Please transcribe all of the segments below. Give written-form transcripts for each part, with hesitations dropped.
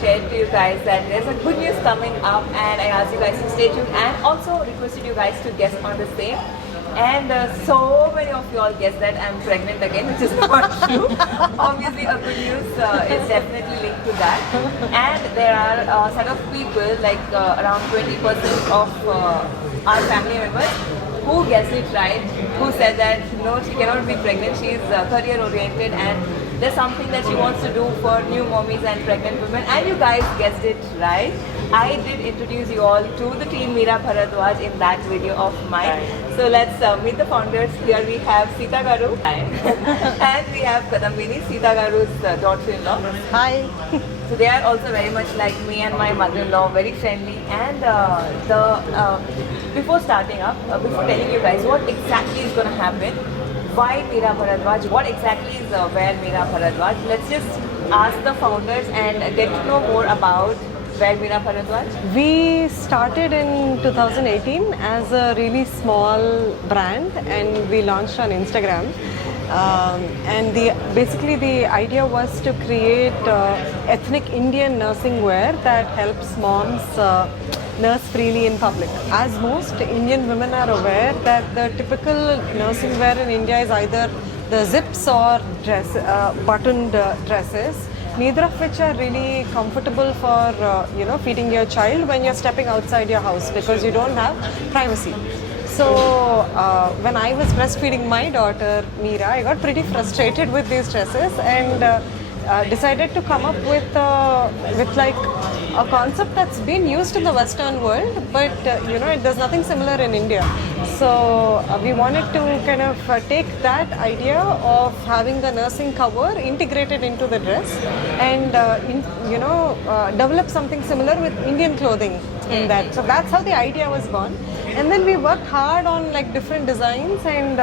shared to you guys that there's a good news coming up, and I asked you guys to stay tuned, and also requested you guys to guess on the same. And so many of you all guessed that I'm pregnant again, which is not true. Obviously, a good news is definitely linked to that. And there are a set of people, like around 20% of our family members, who guessed it right, who said that no, she cannot be pregnant, she is career oriented and there's something that she wants to do for new mommies and pregnant women, and you guys guessed it right. I did introduce you all to the team Meera Bharadwaj in that video of mine. So let's meet the founders. Here we have Sita Garu and we have Kadambini, Sita Garu's daughter-in-law. Hi. So they are also very much like me and my mother-in-law, very friendly. And before starting up, before telling you guys what exactly is going to happen, why Meera Bharadwaj, what exactly is where Meera Bharadwaj, let's just ask the founders and get to know more about where Meera Bharadwaj. We started in 2018 as a really small brand and we launched on Instagram. And basically the idea was to create ethnic Indian nursing wear that helps moms nurse freely in public. As most Indian women are aware that the typical nursing wear in India is either the zips or buttoned dresses, neither of which are really comfortable for feeding your child when you're stepping outside your house because you don't have privacy. So when I was breastfeeding my daughter Meera, I got pretty frustrated with these dresses and decided to come up with like a concept that's been used in the Western world, but there's nothing similar in India. So we wanted to kind of take that idea of having the nursing cover integrated into the dress and develop something similar with Indian clothing in that. So that's how the idea was born. And then we worked hard on like different designs, and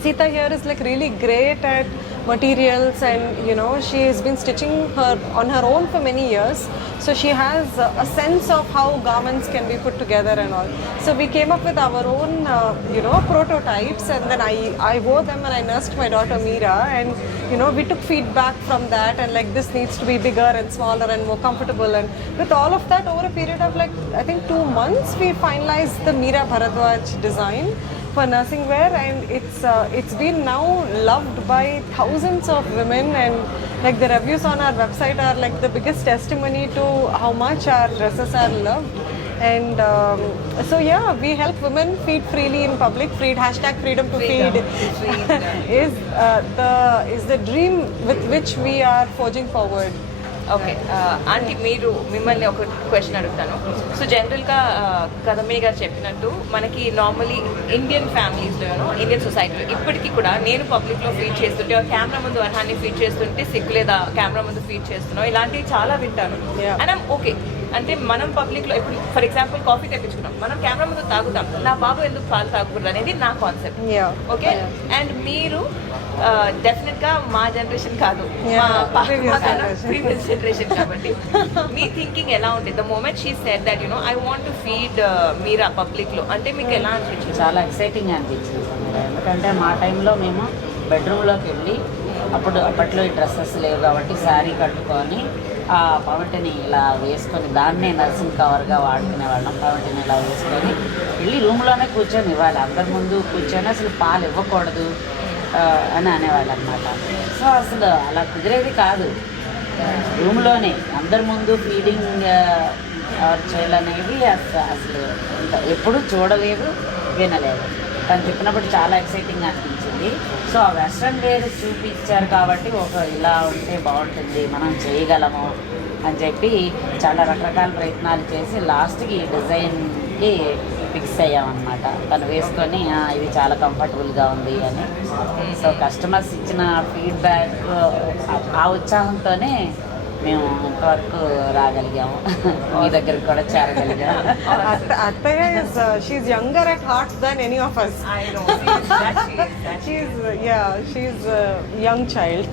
Sita here is like really great at materials, and she has been stitching on her own for many years, so she has a sense of how garments can be put together and all. So we came up with our own prototypes, and then I wore them and I nursed my daughter Meera, and we took feedback from that, and like this needs to be bigger and smaller and more comfortable, and with all of that over a period of like I think 2 months we finalized the Meera Bharadwaj design for nursing wear, and it's been now loved by thousands of women, and like the reviews on our website are like the biggest testimony to how much our dresses are loved. And so yeah, we help women feed freely in public. #freedom to feed is the dream with which we are forging forward. Okay aunty మీరు మిమ్మల్ని ఒక question అడుగుతాను. So జనరల్గా కదమ్మి గారు చెప్పినట్టు మనకి normally Indian ఫ్యామిలీస్లోనో Indian సొసైటీలో ఇప్పటికీ కూడా నేను పబ్లిక్లో ఫీడ్ చేస్తుంటే కెమెరా ముందు అర్హాన్ని ఫీడ్ చేస్తుంటే సిగ్గులేదా కెమెరా ముందు ఫీడ్ చేస్తున్నావు, ఇలాంటివి చాలా వింటాను. అండ్ ఓకే అంటే మనం పబ్లిక్లో ఇప్పుడు ఫర్ ఎగ్జాంపుల్ కాఫీ తెప్పించుకున్నాం, మనం కెమెరా ముందు తాగుతాం, నా బాబు ఎందుకు పాలు తాగకూడదు అనేది నా కాన్సెప్ట్. ఓకే, అండ్ మీరు డెఫినెట్గా మా జనరేషన్ కాదు, ప్రీవియస్ జనరేషన్ కాబట్టి మీ థింకింగ్ ఎలా ఉంటుంది? The moment she said that I want to feed మీరా పబ్లిక్లో అంటే మీకు ఎలా అనిపించింది? చాలా ఎక్సైటింగ్ అనిపించింది, ఎందుకంటే మా టైంలో మేము బెడ్రూమ్లోకి వెళ్ళి అప్పట్లో ఈ డ్రెస్సెస్ లేవు కాబట్టి శారీ కట్టుకొని ఆ పవటిని ఇలా వేసుకొని దాన్నే నర్సింగ్ కవర్గా వాడుకునే వాళ్ళం. పవటిని ఇలా వేసుకొని వెళ్ళి రూమ్లోనే కూర్చొని ఇవ్వాలి, అందరి ముందు కూర్చొని అసలు పాలు ఇవ్వకూడదు అని అనేవాళ్ళు అనమాట. సో అసలు అలా కుదిరేది కాదు, రూమ్లోనే అందరి ముందు ఫీడింగ్ చైల్డ్ అనేది అసలు ఎప్పుడూ చూడలేదు, వినలేదు. తను చెప్పినప్పుడు చాలా ఎక్సైటింగ్ అనిపించింది. సో ఆ వెస్ట్రన్ వేర్ చూపించారు కాబట్టి ఇలా ఉంటే బాగుంటుంది, మనం చేయగలము అని చెప్పి చాలా రకరకాల ప్రయత్నాలు చేసి లాస్ట్కి ఈ డిజైన్కి ఫిక్స్ అయ్యామన్నమాట. తను వేసుకొని ఇది చాలా కంఫర్టబుల్గా ఉంది అని. సో కస్టమర్స్ ఇచ్చిన ఫీడ్బ్యాక్ ఆ ఉత్సాహంతోనే మేము ఇంతవరకు రాగలిగాము, మీ దగ్గరికి కూడా చేరగలిగాము. Attaya is she's younger at heart than any of us. I know. She's a young child,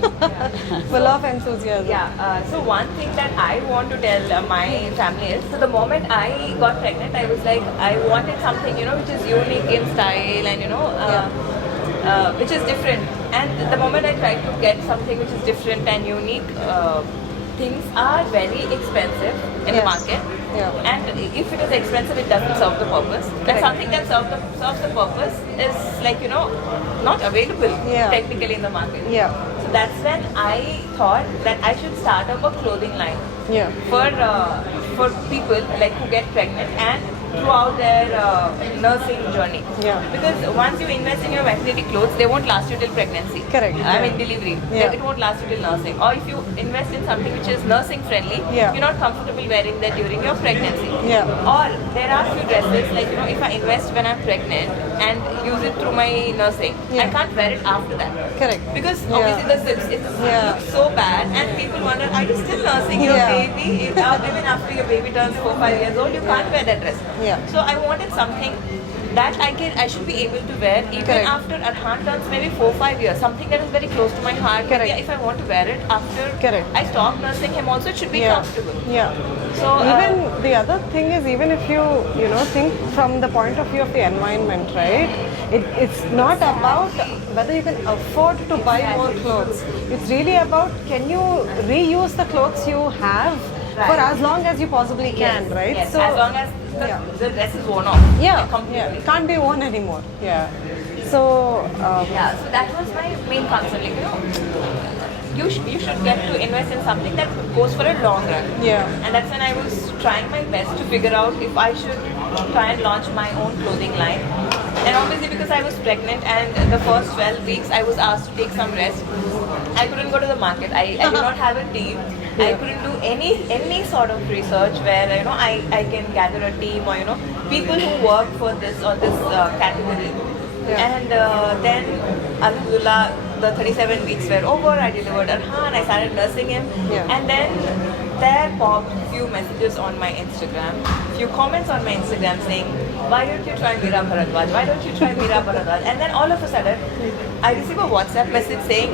full of enthusiasm. Yeah. So one thing that I want to tell my family is, so the moment I got pregnant, I was like, I wanted something which is unique in style and which is different. And the moment I tried to get something which is different and unique, things are very expensive in the Yes. market. Yeah. And if it is expensive, it doesn't serve the purpose. And Correct. something that serves the purpose is like, not available Yeah. technically in the market. Yeah. So that's when I thought that I should start up a clothing line Yeah. for people like who get pregnant and throughout their nursing journey. Yeah. Because once you invest in your maternity clothes, they won't last you till pregnancy. Correct. I mean delivery. Yeah. It won't last you till nursing. Or if you invest in something which is nursing friendly, Yeah. you're not comfortable wearing that during your pregnancy. Yeah. Or there are few dresses like if I invest when I'm pregnant and use it through my nursing, I Yeah. can't wear it after that. Correct. Because Yeah. obviously the zips, it Yeah. looks so bad and people wonder, are you still nursing your Yeah. baby? Even after your baby turns 4-5 years old, you can't wear that dress. Yeah. So I wanted something that I should be able to wear even Correct. after Arhan turns maybe 4-5 years. Something that is very close to my heart. Correct. Maybe if I want to wear it after Correct. I stop nursing him also, it should be Yeah. comfortable. Yeah. So Even the other thing is, even if you think from the point of view of the environment, right? It's not about whether you can afford to buy more clothes. It's really about, can you reuse the clothes you have for Right. as long as you possibly can, yes, right? Yes. So as long as yeah. the dress is worn off. yeah, Completely. can't be worn anymore. Yeah. So Yeah, so that was my main concern. Like, you should get to invest in something that goes for a long run. Yeah. And that's when I was trying my best to figure out if I should try and launch my own clothing line. And obviously because I was pregnant and the first 12 weeks I was asked to take some rest, I couldn't go to the market. I did not have a team. I couldn't do any sort of research where I can gather a team or people who work for this or this category. Yeah. And then Alhamdulillah, the 37 weeks were over. I delivered Arhan. I started nursing him. Yeah. And then there popped few messages on my Instagram, few comments on my Instagram saying, why don't you try Meera Bharadwaj? Why don't you try Meera Bharadwaj? And then all of a sudden, I receive a WhatsApp message saying,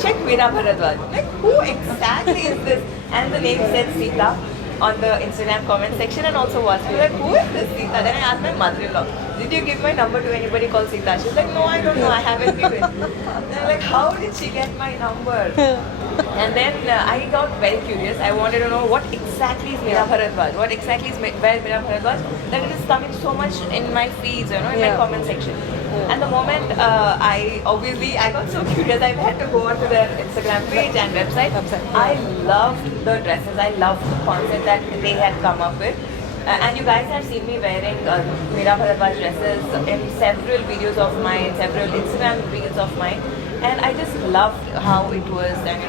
check Meera Bharadwaj. Like, who exactly is this? And the name said Sita on the Instagram comment section and also WhatsApp. Like, who is this Sita? Then I asked my mother-in-law, did you give my number to anybody called Sita? She's like, no, I don't know, I haven't given. Then I'm like, how did she get my number? And then I got very curious. I wanted to know what exactly is Meera Bharadwaj? What exactly is where Meera Bharadwaj? That it is coming so much in my feeds, in my comment section. And the moment I got so curious, I had to go onto their Instagram page and website. I loved the dresses. I loved the concept that they had come up with. And you guys have seen me wearing Meera Bharadwaj dresses in several videos of mine, several Instagram reels of mine. And I just loved how it was, and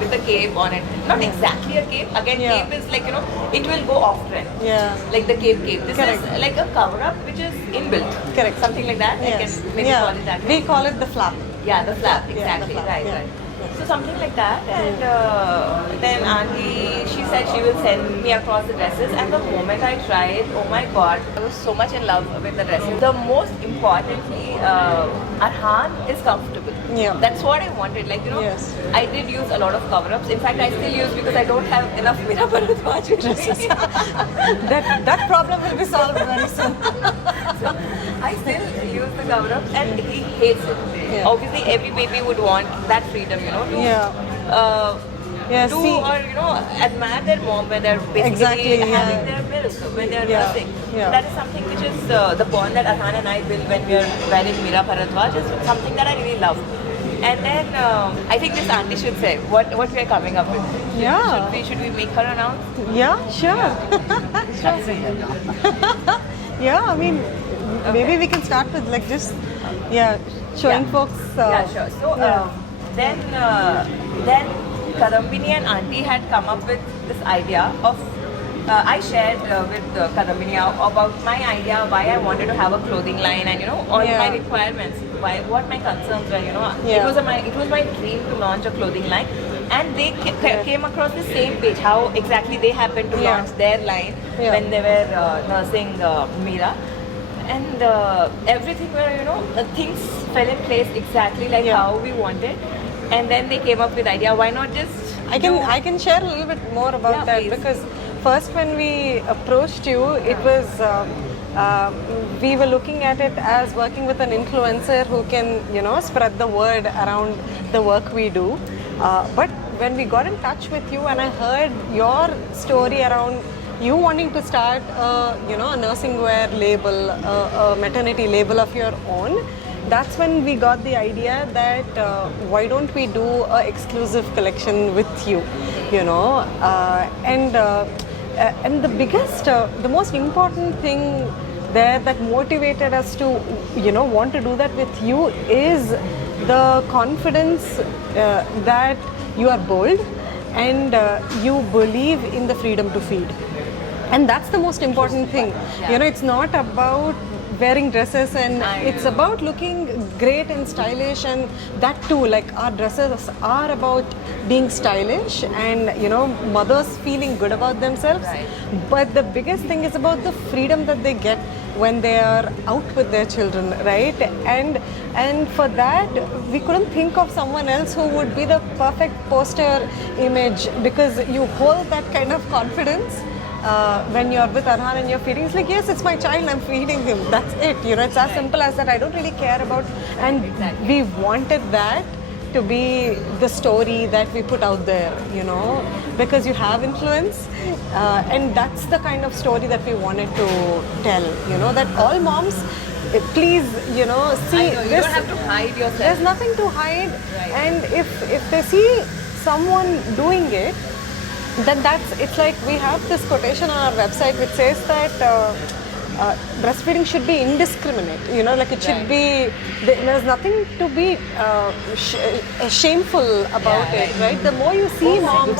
with the cape on it. Not exactly a cape. Again, cape is like, it will go off trend. Yeah. Like the cape. This Correct. is like a cover up which is inbuilt. Correct. Something like that. Yes. I can maybe call it that. We call it the flap. Yeah, the flap. Yeah, the Exactly. flap, Right. yeah. Right. So something like that, and then Auntie, she said she will send me across the dresses, and the moment I tried, oh my god, I was so much in love with the dresses. The most importantly, Arhan is comfortable. Yeah. That's what I wanted. Like, Yes. I did use a lot of cover-ups. In fact, I still use because I don't have enough Meera Bharadwaj dresses. that problem will be solved very soon. So I still use the cover-ups, and he hates it. Yeah. Obviously, every baby would want that freedom, to Yeah, do see, or admire their mom when they're basically Exactly, yeah. having their milk when they're Yeah, nursing. yeah. So that is something which is the bond that Arhan and I build when we are wearing Meera Bharadwaj is something that I really love. And then I think this auntie should say what we are coming up with. Yeah. Should we make her announce? yeah, sure. Yeah, I mean, maybe we can start with like just, showing Yeah. folks. Yeah, sure. So then Kadambini and Auntie had come up with this idea of. I shared with Kadambini about my idea, why I wanted to have a clothing line, and all Yeah. my requirements, what my concerns were. Yeah. It was my dream to launch a clothing line, and they came across the same page. How exactly they happened to Yeah. launch their line Yeah. when they were nursing Meera. And everything were, things fell in place exactly like Yeah. how we wanted. And then they came up with idea, why not just I can share a little bit more about Yeah, that please. because first when we approached you, it was we were looking at it as working with an influencer who can spread the word around the work we do. But when we got in touch with you and I heard your story around you wanting to start a nursing wear label, a maternity label of your own, that's when we got the idea that why don't we do a exclusive collection with you, and the biggest, the most important thing there that motivated us to want to do that with you is the confidence that you are bold and you believe in the freedom to feed, and that's the most important thing. It's not about wearing dresses, and it's about looking great and stylish, and that too, like our dresses are about being stylish and mothers feeling good about themselves, but the biggest thing is about the freedom that they get when they are out with their children, right? And for that we couldn't think of someone else who would be the perfect poster image, because you hold that kind of confidence when you're with Arhan and you're feeding. It's like, yes, it's my child, I'm feeding him, that's it, it's as simple as that. I don't really care about, and we wanted that to be the story that we put out there, because you have influence, and that's the kind of story that we wanted to tell, that all moms, please, see, you don't have to hide yourself. There's nothing to hide, and if they see someone doing it, then it's like we have this quotation on our website which says that breastfeeding should be indiscriminate, like it should be, there's nothing to be shameful about it, right? The more you see moms,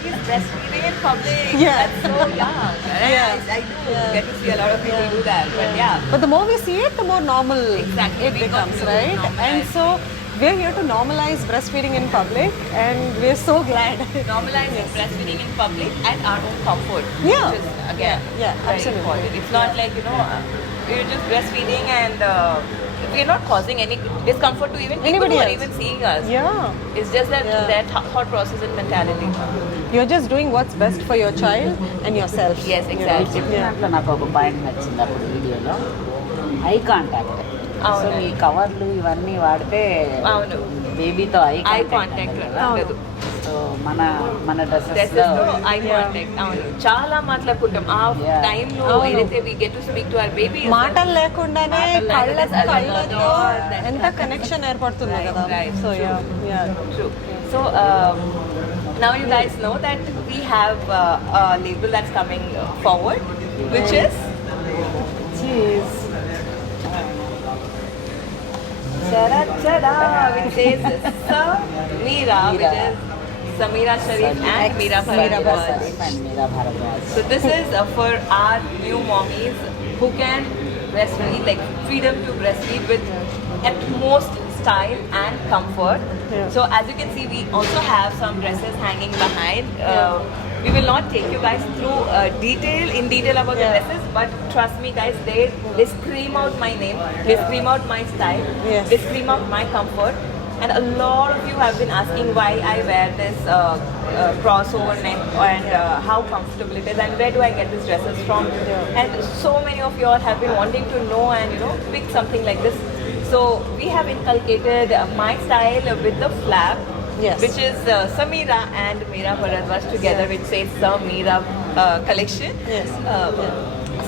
she's breastfeeding in public, that's so young. I do get to see a lot of people do that, but the more we see it, the more normal it becomes, right? And so we're here to normalize breastfeeding in public, and we're so glad. Normalizing breastfeeding in public at our own comfort. Yeah. Which is, again, very absolutely important. It's not like, we're just breastfeeding and we're not causing any discomfort to even people who are even seeing us. It's just that their thought process and mentality. You're just doing what's best for your child and yourself. Yes, exactly. చెప్పినట్లు నాకు ఒక point నచ్చింది అప్పుడు వీడియోలో, eye contact. So ఈ కవర్లు ఇవన్నీ వాడితే బేబీతో ఐ కాంటాక్ట్ ఉండదు. సో మన డ్రెస్సెస్ ఐ కాంటాక్ట్ చాలా మాట్లాడుకుంటాం ఆ టైంలో, ఏదైతే we get to speak to our baby, మాటలు లేకుండానే కళ్ళతో ఎంత కనెక్షన్ ఏర్పడుతుంది కదా. So true. So now you guys know that we have a label that's coming forward, which is which says Sameera, which is Sameera Sherief and Meera Bharadwaj. So this is for our new mommies who can breastfeed, like freedom to breastfeed with utmost style and comfort. So as you can see, we also have some dresses hanging behind. We will not take you guys through in detail about the dresses, but trust me guys, they scream out my name, they scream out my style, they scream out my comfort. And a lot of you have been asking why I wear this crossover neck and how comfortable it is and where do I get these dresses from. And so many of you all have been wanting to know and pick something like this. So we have inculcated my style with the flap, which is Sameera and Meera Bharadwaj together, which says Sameera collection.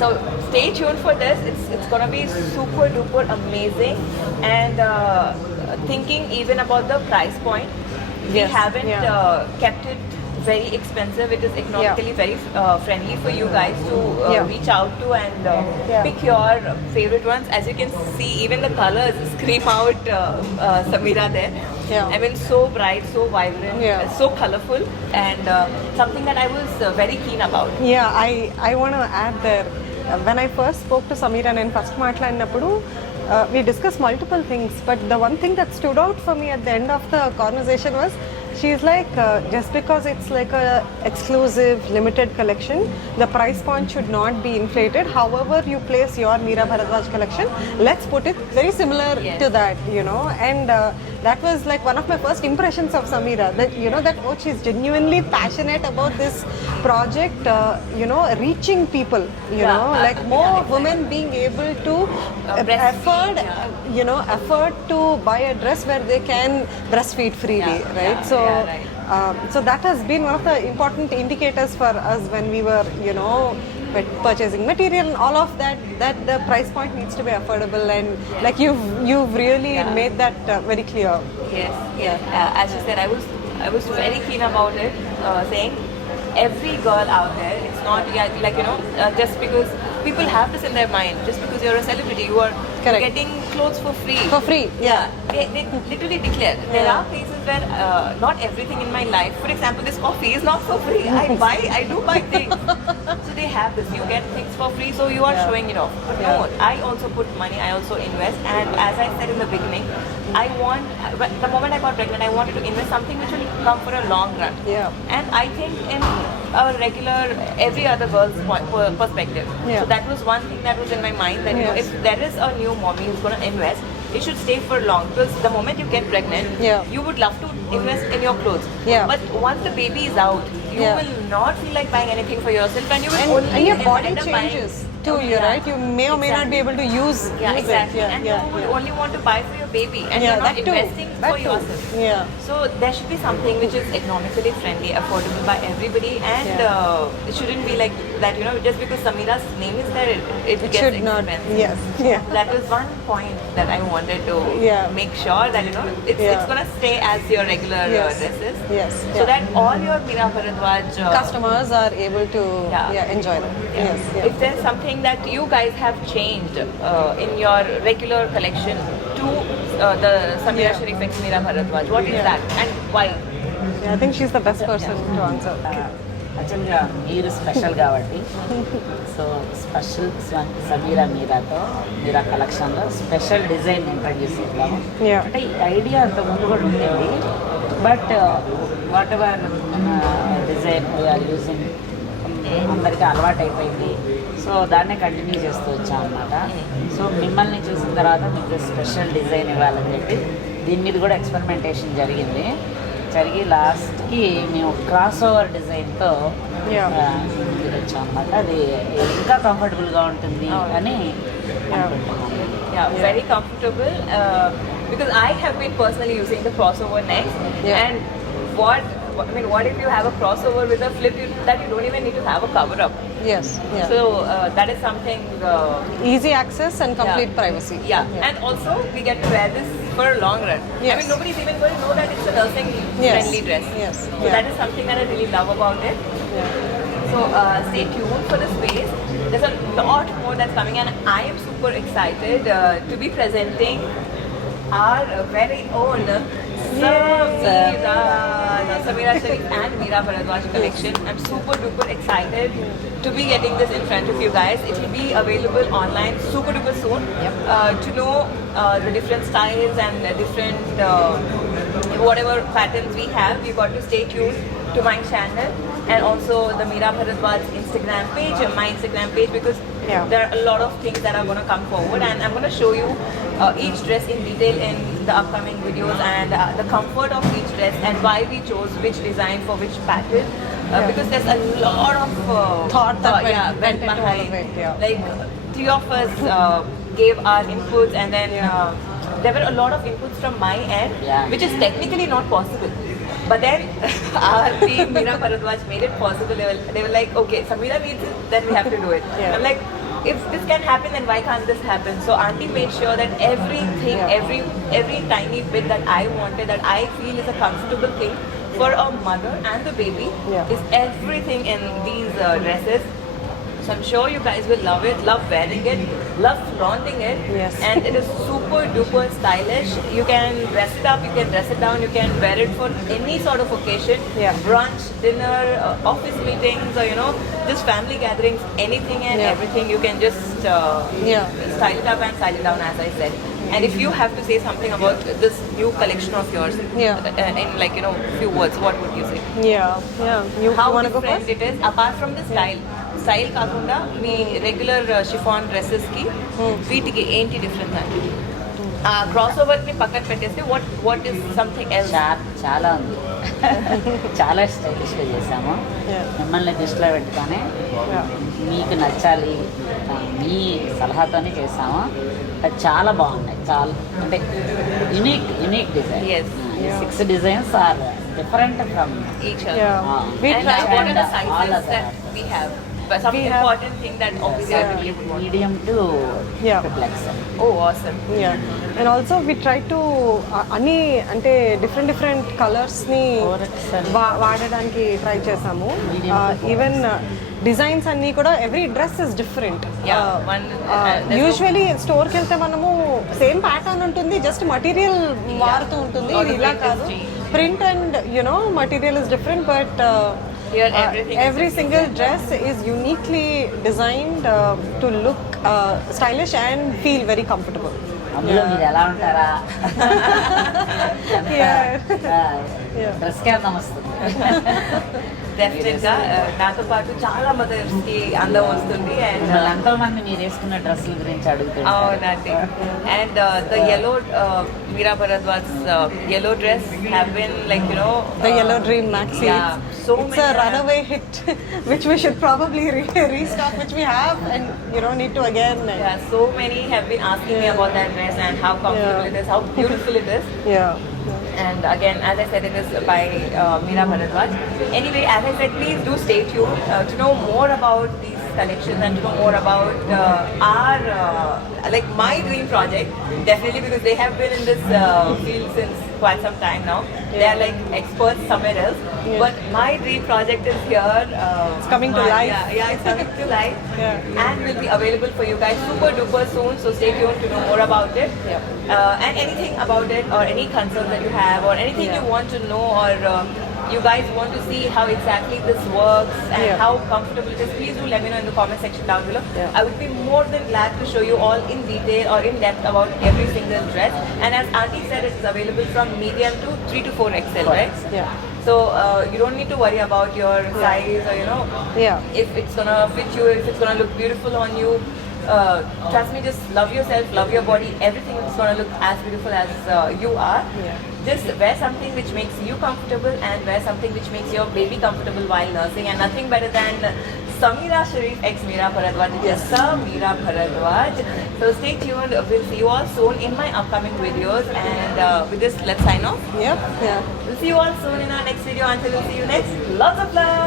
So stay tuned for this. It's gonna be super duper amazing. And thinking even about the price point, we haven't kept it very expensive. It is economically very friendly for you guys to reach out to and pick your favorite ones. As you can see, even the colors scream out Sameera there. I mean, so bright, so vibrant, so colorful, and something that I was very keen about. I want to add there. When I first spoke to Sameera and first మాట్లాడినప్పుడు we discussed multiple things, but the one thing that stood out for me at the end of the conversation was she's like, just because it's like a exclusive limited collection, the price point should not be inflated. However you place your Meera Bharadwaj collection, let's put it very similar to that, and that was like one of my first impressions of Sameera, that that she's genuinely passionate about this project, reaching people, like more women being able to afford to buy a dress where they can breastfeed freely, right? So So that has been one of the important indicators for us when we were, purchasing material and all of that. That the price point needs to be affordable, and like you've really made that very clear. Yes, yes. As you said, I was very keen about it, saying every girl out there, it's not just because people have this in their mind, just because you're a celebrity, you are Correct. getting clothes for free. For free, yeah. They literally declare. There are places where not everything in my life, for example, this coffee is not for free. I do buy things. So they have this, you get things for free, so you are showing it off. But no, I also put money, I also invest, and as I said in the beginning, the moment I got pregnant, I wanted to invest something which will come for a long run. Yeah. And I think in a regular, every other girl's perspective. Yeah. So that was one thing that was in my mind, that Yes. if there is a new mommy who's going to invest, it should stay for long, because the moment you get pregnant, you would love to invest in your clothes. Yeah. But once the baby is out, you will not feel like buying anything for yourself, and you will only And your body end up buying- changes too, right? You may or may not be able to use exactly. it. And you would only want to buy for your baby, and you're not that too. investing That for too. yourself. Yeah. So there should be something which is economically friendly, affordable by everybody, and it shouldn't be like that. Just because Sameera's name is there, it gets should not. expensive. Yes. Yeah. That was one point that I wanted to make sure that it's gonna stay as your regular dresses. Yes. So that all your Meera Bharadwaj customers are able to enjoy them. Yes. if there's something that you guys have changed in your regular collection to the Sameera Sherief and Sameera Bharadwaj, what is that and why? I think she's the best person to answer. యాక్చువల్గా మీరు special కాబట్టి so special Sameera మీరా కలెక్షన్లో special design introduce చేద్దాము. అంటే ఈ idea అంత ముందు కూడా ఉండేది, but whatever design we're using అందరికీ అలవాటు అయిపోయింది. సో దాన్నే కంటిన్యూ చేస్తూ వచ్చాం అనమాట. సో మిమ్మల్ని చూసిన తర్వాత మీకు స్పెషల్ డిజైన్ ఇవ్వాలని చెప్పి దీని మీద కూడా ఎక్స్పెరిమెంటేషన్ జరిగి లాస్ట్కి మేము క్రాస్ ఓవర్ డిజైన్తో వచ్చాం అనమాట. అది ఇంకా కంఫర్టబుల్గా ఉంటుంది అని అనుకుంటున్నాను. Very comfortable, because I have been personally using the crossover necks, and what if you have a crossover with a flip that you don't even need to have a cover up? Yes. So that is something easy access and complete privacy. And also we get to wear this for a long run. I mean, nobody's even going to know that it's a nursing friendly dress. So that is something that I really love about it. So stay tuned for the space. There's a lot more that's coming, and I am super excited to be presenting our very own Sameera Sherief and Meera Bharadwaj collection. I'm super duper excited to be getting this in front of you guys. It will be available online super duper soon. To know the different styles and the different whatever patterns we have, you got to stay tuned to my channel and also the Meera Bharadwaj Instagram page and my Instagram page, because there are a lot of things that are going to come forward, and I'm going to show you each dress in detail in the upcoming videos, and the comfort of each dress and why we chose which design for which pattern, because there's a lot of thought that went into all behind. of it. Like three of us gave our inputs, and then there were a lot of inputs from my end, which is technically not possible. But then our team, Meera Bharadwaj, made it possible. They were like, okay, Sameera needs it, then we have to do it. I'm like, if this can happen, then why can't this happen? So Auntie made sure that everything, every tiny bit that I wanted, that I feel is a comfortable thing for a mother and the baby, is everything in these dresses. So I'm sure you guys will love it, love wearing it, love flaunting it, and it is super duper stylish. You can dress it up, you can dress it down, you can wear it for any sort of occasion, brunch, dinner, office meetings, or just family gatherings, anything and everything. You can just style it up and style it down, as I said. And if you have to say something about this new collection of yours, in few words, what would you say? You How want to go different first? it is, apart from the style కాకుండా మీ regular chiffon dresses కి వీటికి ఏంటి difference అంటే ఆ cross over ని పక్కన పెట్టేస్తే what is something else? చాలా ఉంది. చాలా స్టైలిష్గా చేసాము. మిమ్మల్ని దృష్టిలో పెట్టుకొని మీకు నచ్చాలి మీ సలహాతోనే చేసాము. అది చాలా బాగున్నాయి. చాలా అంటే unique design. 6 designs are different from each other. Yeah. We And try what are the all sizes other. that we have? But some We have- important thing that obviously I believe would want. medium to Yeah. triple XL. Oh, awesome. Yeah, and also we try to అన్ని అంటే different కలర్స్ని 4XL. వాడడానికి try చేసాము. Medium to even designs అన్నీ కూడా every dress is different. Yeah, there's usually స్టోర్కి వెళ్తే మనము same pattern ఉంటుంది, జస్ట్ మటీరియల్ మారుతూ ఉంటుంది. Or ఇది the ఇలా print is కాదు, changed. Print and material is different, but Here everything is every single dress is uniquely designed to look stylish and feel very comfortable. అందులో మీరు ఎలా ఉంటారా Yeah. డ్రెస్ కే అందం వస్తుంది. డెఫినెట్ గా నాతో పాటు చాలా మదర్స్ కి అందం వస్తుంది. అండ్ మిమ్మల్ని ఎంతో మంది మీరు వేసుకున్న డ్రెస్సుల గురించి అడుగుతుంటారు. అవునండి. And the yellow Meera Bharadwaj's yellow dress have been like The Yellow Dream maxi. Yeah, so it's many a runaway hit, which we should probably restock, which we have, and you don't need to again. Yeah, so many have been asking me about that dress and how comfortable Yeah. it is, how beautiful it is. Yeah. And again, as I said, it is by Meera Bharadwaj. Anyway, as I said, please do stay tuned to know more about these collections and to know more about our, like my dream project. Definitely, because they have been in this field since quite some time now. They are like experts somewhere else. Yeah. But my dream project is here. It's coming to life. Yeah, it's coming to life. Yeah. And will be available for you guys super duper soon. So stay tuned to know more about it. And anything about it, or any concerns that you have, or anything you want to know, or you guys want to see how exactly this works and Yeah. how comfortable it is, please do let me know in the comment section down below. Yeah. I would be more than glad to show you all in detail or in depth about every single dress. And as Auntie said, it's available from medium to 3 to 4 XL, right? Yeah. So you don't need to worry about your size, or Yeah. if it's gonna fit you, if it's gonna look beautiful on you. Trust me, just love yourself, love your body. Everything is gonna look as beautiful as you are. Yeah. Just wear something which makes you comfortable, and wear something which makes your baby comfortable while nursing. And nothing better than Sameera Sherief ex Meera Bharadwaj. Yes, Sameera Bharadwaj. So stay tuned. We'll see you all soon in my upcoming videos. And with this, let's sign off. Yep. Yeah. We'll see you all soon in our next video. Until we'll see you next. Lots of love.